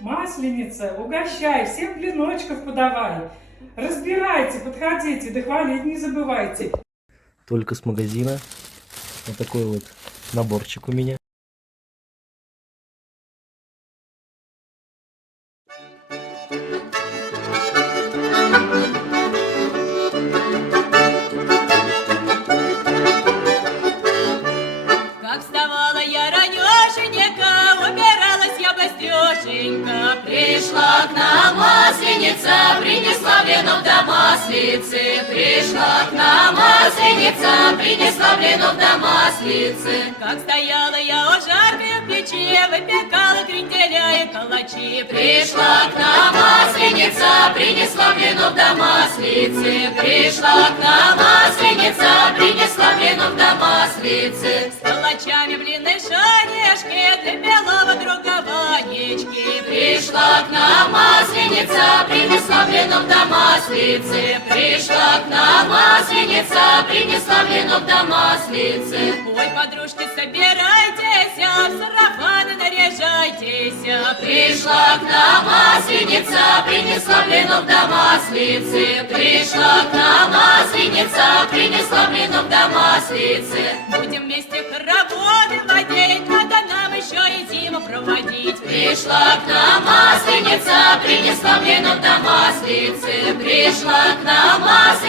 Масленица, угощай, всем блиночков подавай. Разбирайте, подходите, да хвалить не забывайте. Только с магазина. Вот такой вот наборчик у меня. Как вставала я ранешенька, убиралась я быстрёшенько. Пришла к нам масленица, принесла блинов до маслицы. Пришла к нам масленица, принесла блинов до маслицы. Как стояла я у жаркой в печи, выпекала кренделя и калачи. Пришла к нам масленица, принесла блинов до маслицы. Пришла к нам масленица, принесла блинов до маслицы. С калачами блины шанишки, для белого друга Ванечки. Пришла к нам масленица, принесла блинов до маслицы. Пришла к нам масленица, принесла блинов до маслицы. Ой, подружки, собирайтесь, в сарафаны наряжайтесь. Пришла к нам масленица, принесла блинов до маслицы. Пришла к нам масленица, принесла блинов до маслицы. Будем вместе хороводы водить, надо нам еще и зиму проводить. Пришла к нам масленица, принесла блинов до маслицы. Пришла к нам масленица,